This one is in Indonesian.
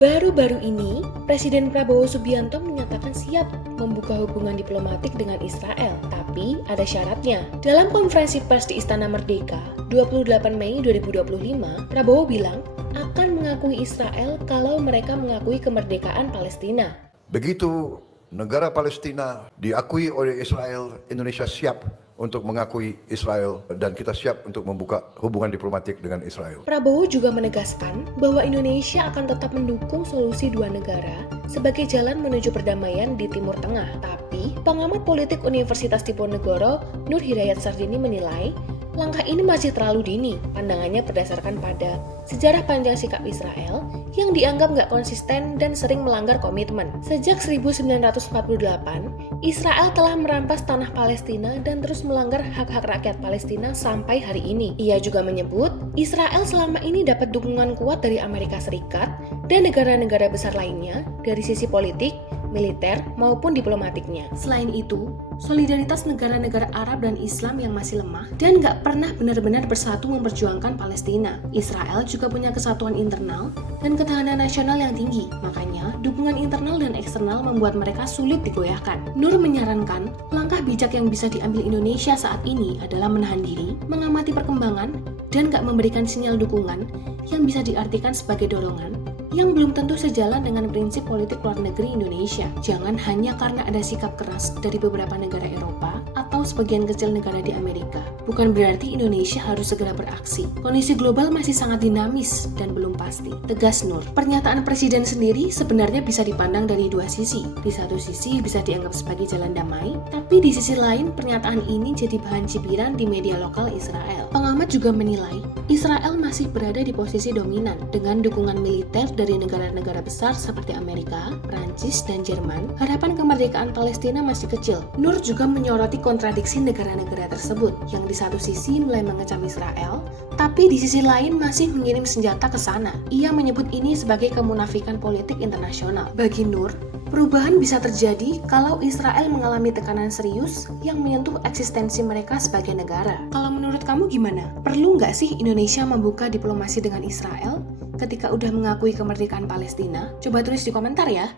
Baru-baru ini, Presiden Prabowo Subianto menyatakan siap membuka hubungan diplomatik dengan Israel, tapi ada syaratnya. Dalam konferensi pers di Istana Merdeka, 28 Mei 2025, Prabowo bilang akan mengakui Israel kalau mereka mengakui kemerdekaan Palestina. Begitu negara Palestina diakui oleh Israel, Indonesia siap untuk mengakui Israel dan kita siap untuk membuka hubungan diplomatik dengan Israel. Prabowo juga menegaskan bahwa Indonesia akan tetap mendukung solusi dua negara sebagai jalan menuju perdamaian di Timur Tengah. Tapi, pengamat politik Universitas Diponegoro, Nur Hidayat Sardini menilai, langkah ini masih terlalu dini. Pandangannya berdasarkan pada sejarah panjang sikap Israel yang dianggap nggak konsisten dan sering melanggar komitmen. Sejak 1948, Israel telah merampas tanah Palestina dan terus melanggar hak-hak rakyat Palestina sampai hari ini. Ia juga menyebut, Israel selama ini dapat dukungan kuat dari Amerika Serikat dan negara-negara besar lainnya dari sisi politik, militer, maupun diplomatiknya. Selain itu, solidaritas negara-negara Arab dan Islam yang masih lemah dan nggak pernah benar-benar bersatu memperjuangkan Palestina. Israel juga punya kesatuan internal dan ketahanan nasional yang tinggi. Makanya, dukungan internal dan eksternal membuat mereka sulit digoyahkan. Nur menyarankan, langkah bijak yang bisa diambil Indonesia saat ini adalah menahan diri, mengamati perkembangan, dan nggak memberikan sinyal dukungan yang bisa diartikan sebagai dorongan yang belum tentu sejalan dengan prinsip politik luar negeri Indonesia. Jangan hanya karena ada sikap keras dari beberapa negara Eropa atau sebagian kecil negara di Amerika. Bukan berarti Indonesia harus segera beraksi. Kondisi global masih sangat dinamis dan belum pasti. Tegas Nur. Pernyataan Presiden sendiri sebenarnya bisa dipandang dari dua sisi. Di satu sisi bisa dianggap sebagai jalan damai, tapi di sisi lain pernyataan ini jadi bahan cibiran di media lokal Israel. Pengamat juga menilai, Israel masih berada di posisi dominan dengan dukungan militer dari negara-negara besar seperti Amerika, Prancis, dan Jerman. Harapan kemerdekaan Palestina masih kecil. Nur juga menyoroti kontradiksi negara-negara tersebut, yang di satu sisi mulai mengecam Israel, tapi di sisi lain masih mengirim senjata ke sana. Ia menyebut ini sebagai kemunafikan politik internasional. Bagi Nur, perubahan bisa terjadi kalau Israel mengalami tekanan serius yang menyentuh eksistensi mereka sebagai negara. Kalau menurut kamu gimana? Perlu nggak sih Indonesia membuka diplomasi dengan Israel ketika udah mengakui kemerdekaan Palestina? Coba tulis di komentar ya.